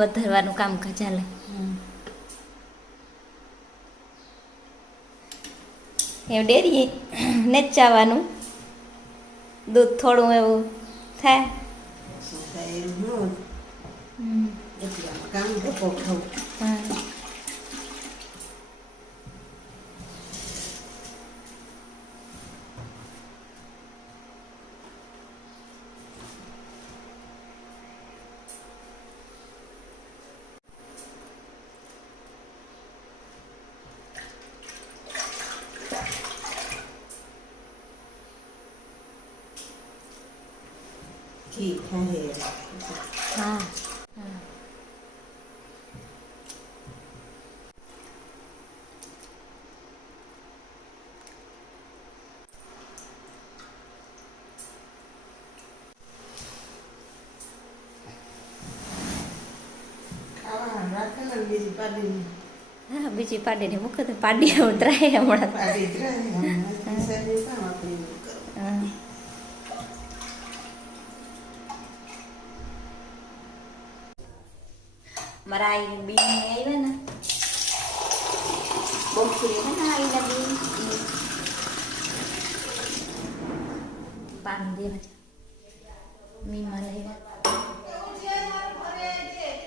વધારવાનું કામ ચાલે. એવું ડેરી ને ચાવાનું. દૂધ થોડું એવું થાય. કામ ધક્કો ખાવું હા. ઘી થાય હા ખાવા રાખે ને બીજી પાડીને હા બીજી પાડીને મૂકે તો પાડી ઉતરાય હમણાં પાડી જ રહે હમણાં સાહેબ na. આપણે એવું કરવું. હા. મારા આઈ બીન આવ્યા ને બપોરે હે ને આઈના બીન ઈ પાણી દેવા જા મીમાં લાવ્યા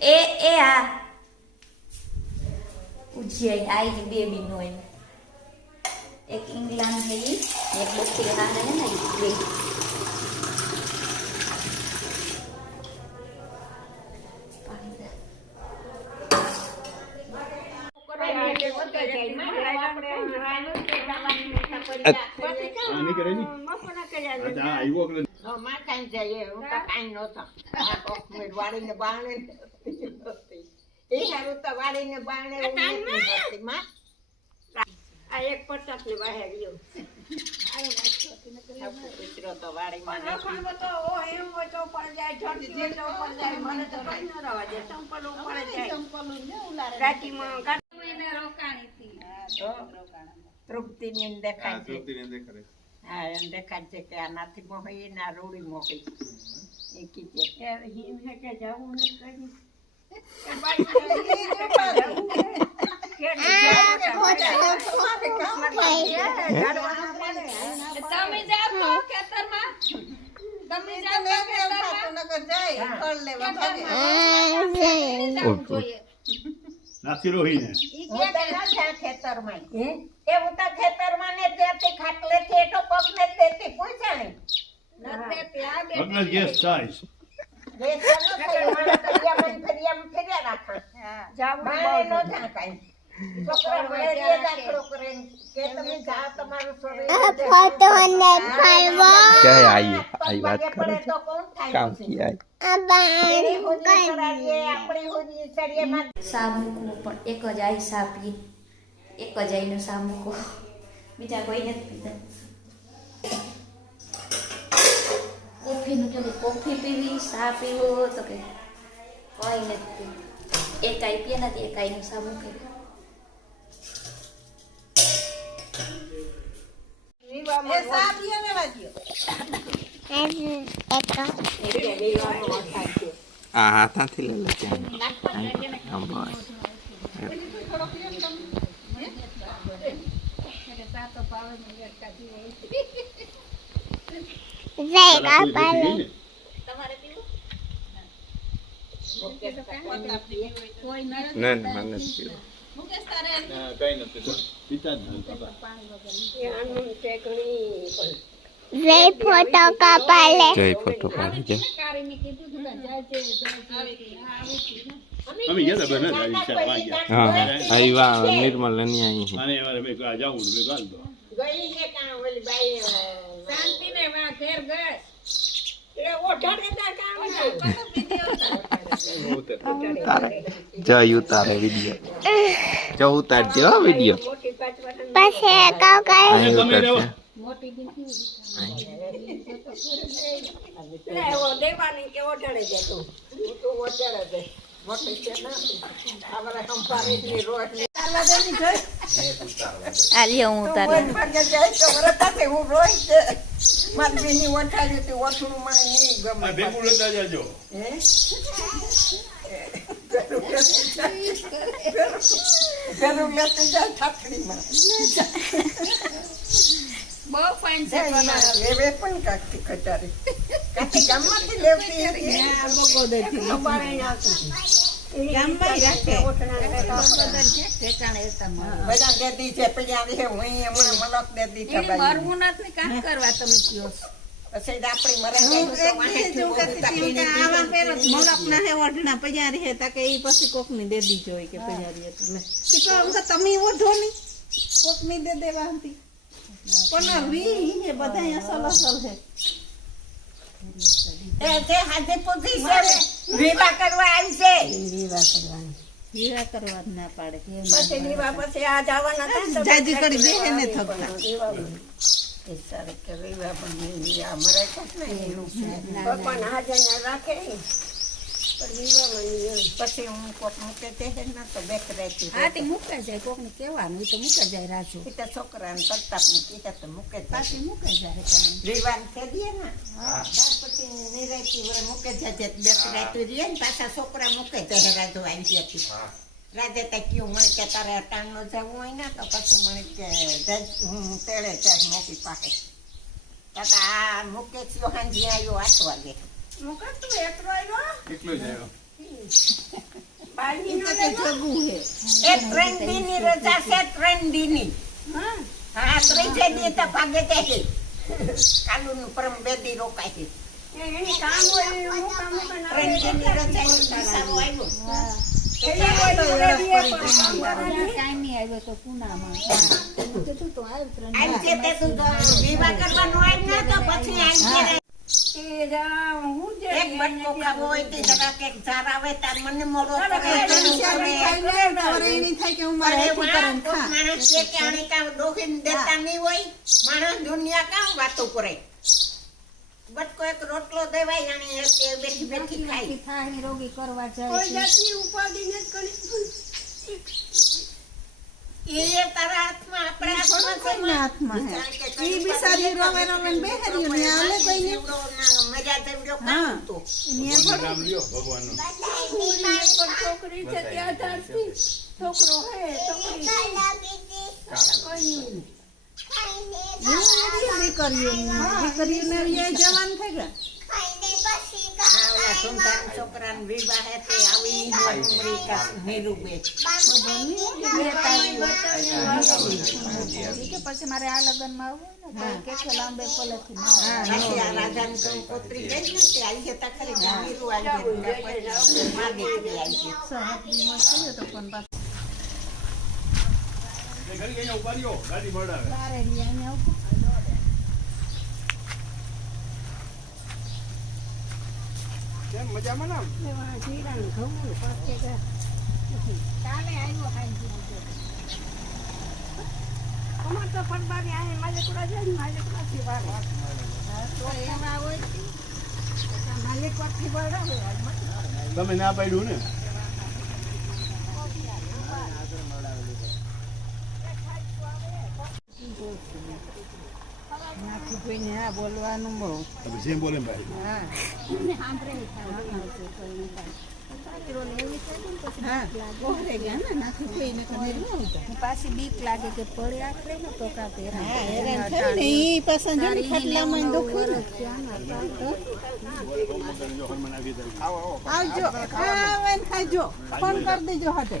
એ એ આ ઉજ્જૈન આઈની બે calle, un tacaño, no વાળીને બાણે એ હારું વાળીને બાણે માં. આ એક પચાસની વાહે ગયો. કૂતરો તો વાડીમાં તો ઓ એમ હોય તો પણ જાય છોડી તો પણ જાય. મને તો કઈ ન રવા દે ચંપલ ઉપર જાય. ગાડીમાં ગાડીમાં રોકાણી હતી તો તૃપ્તિ ની હા દેખાય છે તૃપ્તિને દેખાડે હા એમ દેખાય કે આ મોહી ના રોડી મોહી. એ કીધે હિમ હે કે જાવું ને કરી એ બાઈ થી આવી સા મૂકવું પણ એક જ આઈ, સાપી. એક જ આઈનો સા મૂકો બીજા કોઈ નથી. કોફીનું જો કોફી પીવી સા પીવો તો કે કોઈ નથી. પીવું એક આઈ પીએ નથી એક આઈનું મૂકે. ને વાગ્યો. આ હાથાથી લઈ લે ત્યાં. બસ. જયગા પાડે તમારે પીવું? ના ના મને પીવું. કઈ નથી પિતા જય ફોટો કપાલે જય ફોટો પાડે છે હા આવ્યા નિર્મલ ને અહીં. અને મેં જાવું મેં ગાલ દો શાંતિ ને ઘેર ગયે એ ઓઠાડે તા કામ જય ઉતારે વીડિયો જય ઉતારજો હો વીડિયો મોટી પાંચ વાટણ પછી કાકા અહીં તમે રહો. ઉતારશે એવો દેવાની કે ઓઠાડે જાય તું. હું તો ઓઠાડે જાય મોટી છે ના અમારે સંભાળી રોજ ઉતારવા દેની જોઈ આ લ્યો હું તારે હું રોઈ મારી બેની વઠાડી હતી ઓછું મને નહીં ગમે ભેગું લેતા જાજો. બહુ ફાઇન છે પણ કાંકથી ખટારી. ગામમાંથી લેવતી હતી. આ અમારે ગામમાં રાખે. બધા છે છે હું મલક છે મરવું નથી કામ કરવા તમે કયો પછી આપણી હતી કે આવા પેર મલક ના હે ઓઢણા પજારી હે કે ઈ પછી કોકની દે દીજો કે પજારી એટલે કે તો અમકે તમે ઓઢો ની. કોકની દે દેવા હતી પણ વી બધા અસલ અસલ હે. એ હાથે પૂછી છે વિવાહ કરવા આવી છે. હીરા કરવા જ ના પાડે પછી વિવાહ પછી આ જવાના હતા જાજી કરી બેહે ને થકતા. વિવાહ પણ વિવાહ મરે છે. ને ભગવાન હાજર રાખે પછી હું કોક મૂકે તે હે ને તો બેક રહેતી હા તે મૂકે જાય કોકને કહેવાનું તો મૂકે જાય રાજુ. એ તો છોકરાને પ્રતાપ ને કીધા તો મૂકે પાછી મૂકે જાય રીવાન દે ને ત્યાર નિરાયતી વરે મૂકે જાય બેક રહેતી રહીએ ને પાછા છોકરા મૂકે જાય રાજુ આવી હતી રાજે તે કયું મને કે તારે અટાણનો જવું હોય ને તો પછી મને કે હું તેડે જાય મોકી પાસે કાકા આ મૂકે થયો હાંજી આવ્યો આઠ વાગે. તું એકલો જ આવ્યો તો એક ત્રણ દીની રજા છે ત્રણ દીની હા. ત્રીજે દી તો ભાગે જાય કાલુનું પરમ બે રોકાય છે ત્રણ દીની રજા નો હિસાબો આવ્યો તો પૂનામાં એક બટકો ખાવો હોય તે જરા કેક ઝાર આવે તાર મને મોડો કરે, પેલું કરે. એની થાય કે હું મારે અરે હેઠું વાહ, કરીને કોક ખા. માણસ કે કે આને કાં ડોહીને દેતા નહીં હોય. માણસ દુનિયા કાં વાતો કરે. બટકો એક રોટલો દેવાય અને એ બેઠી બેઠી ખાય. થાય રોગી કરવા જાય છે. એ તારા હાથમાં આપણા હાથમાં છે કોઈના હાથમાં હે. ઈ બિચારી રોવે રોવે ને બેહરી ને આલે કોઈ ને જીવડો ના મજા જેવડો હા. કામ તો. ભગવાનનું નામ લ્યો ભગવાનનું. દીકરીઓ દીકરીઓને જવાન થઈ ગયા? આ ઓલા છોકરાને વિવાહ તે આવી અમેરિકા નીરુબે કે પછી મારે આ લગ્નમાં આવવું ને તો કે લાંબે પલેથી પછી આ રાજાની તો પોતરી ગઈ ને તે આવી હતા ખરી નીરુ આવી હતી માં આવી હતી સહદીમાં થયો તો પણ પાછું એ અહીંયા ઊભા રહ્યો ગાડી મળાવે બારે લઈ આવું. કેમ મજામાં ના કાલે આવ્યો હાંજે. તો ફરવાની હોય તમે ના પાડ્યું ને નાખી કોઈને વાર તો બહુ હોય જેમ બોલે એમ તમે ના પાડ્યું બોહરે ગયા ને નાખી કોઈને કને ન હતા પાછી બીક લાગે કે પડે આટલે ને તો કાં તો હેરાન હા હેરાન બોલવાનું બહુ. ઈ પાછા જો ને ખાટલામાં દુખે ને. જો હનુમાન આવી જાય. આવો આવો આવજો આવો ફોન કરી દેજો હાટે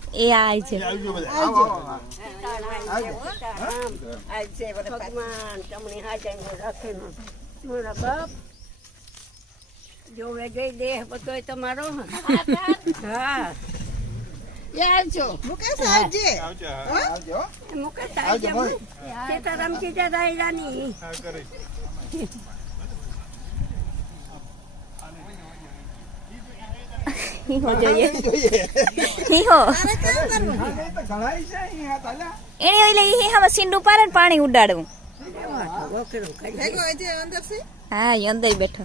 એ આય છે. આવજો બધા. આવો ભગવાન તમને બાપ. જોવે જઈ દેહ બધો તમારો. હા. આવજો. મુકેશ આવજે. આવજો મુકેશ આવજે. સીતારામ સીતા રાયરાની હા કરે. હિંહો જોઈએ. હિંહો એની ઓલે ઈ હિંહામાં સીંડું પારે ને પાણી ઉડાડવું. હા અંદર છે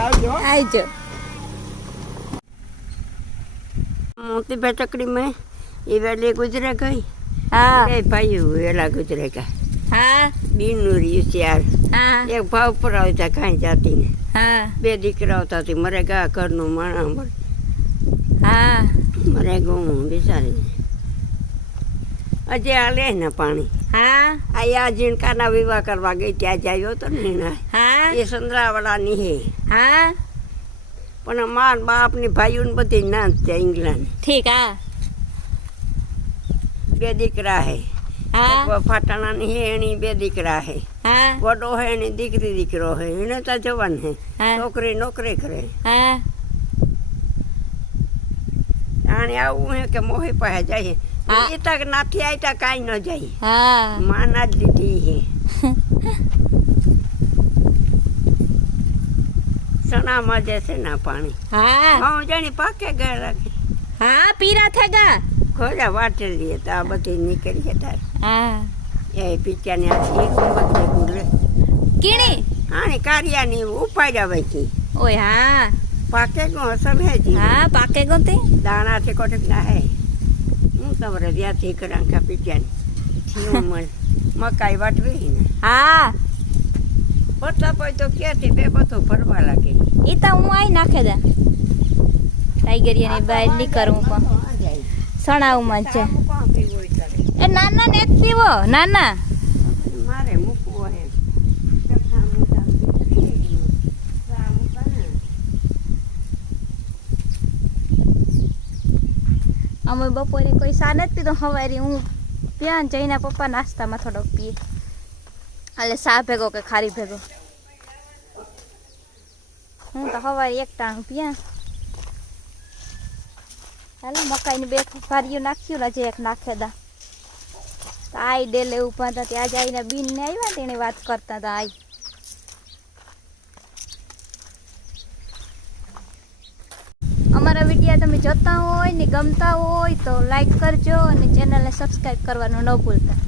આવજો. મોતી ભટકડી મેં એ વેલી ગુજરે ગઈ. હા. એ ભાઈ વેલા ગુજરે ગયા. હા. બીનું રહ્યું ચાર હા. એક ભાવ પર આવતા કાંઈ જાતી ને હા. બે દીકરા આવતા હતી મરે ગા ઘરનું માણા હા. મરે ગયું બિચારી આ લે ને પાણી. હા? આ યા ઝીણકાના વિવાહ કરવા ગઈ ત્યાં જાયો તો ને હા? એ સંદ્રાવાળાની હે. હા? પણ માર બાપની ભાઈઓ ને બધી ના ત્યાં ઇંગ્લેન્ડ ઠીક હા. બે દીકરા હે. હા? ફાટાણા ની હે એની બે દીકરા હે. હા? વડો હે એની દીકરી દીકરો હે. એને તો જવાન હે. નોકરી છોકરી નોકરી કરે. હા? આને આવું હે કે મોહી પાસે જાય. એ તક નાથી આવી તા કાંઈ ન જાય હા માના જ લીધી હે સણામાં જશે ના પાણી હા હું જાણી પાકે ગયા રાખે હા પીરા થેગા ખોજા વાટેલી તો આ બધી નીકળી છે તારે હા એ પિક્ચરની આખી બધે ગુરે કીણી આની કારિયાની ઉપાડ્યા વૈકી ઓય હા પાકે કો અસર હે જી હા પાકે ગોતે દાણા થી કોટક ના હે મળે. મકાઈ વાટવી ને. હા. પતલા પછી તો ક્યાંથી બે બધું ફરવા લાગે. તો હું આઈ નાખે દે. ટાઈગરિયાની બહારની કરું પણ. સણાવમાં છે. એ નાના ને પીવો નાના મારે મૂકવો હે ચખા મૂકા. ચા મૂકા ને. અમે બપોરે કોઈ સા નથી પીધો સવારે હું ત્યાં જઈને પપ્પા નાસ્તામાં થોડોક પીએ. એટલે સા ભેગો કે ખારી ભેગો? હું તો સવારે એક ટાણું પીયા. હાલો મકાઈની બે ફારીઓ નાખ્યું ને જે એક નાખે દા. તો આઈ ડેલે ઊભા હતા, ત્યાં જઈને આવીને બીન આવ્યા તેણે વાત કરતા હતા આઈ અમારા વીડિયો તમે જોતા હોય ને ગમતા હોય તો લાઈક કરજો અને ચેનલને સબસ્ક્રાઈબ કરવાનું ન ભૂલતા.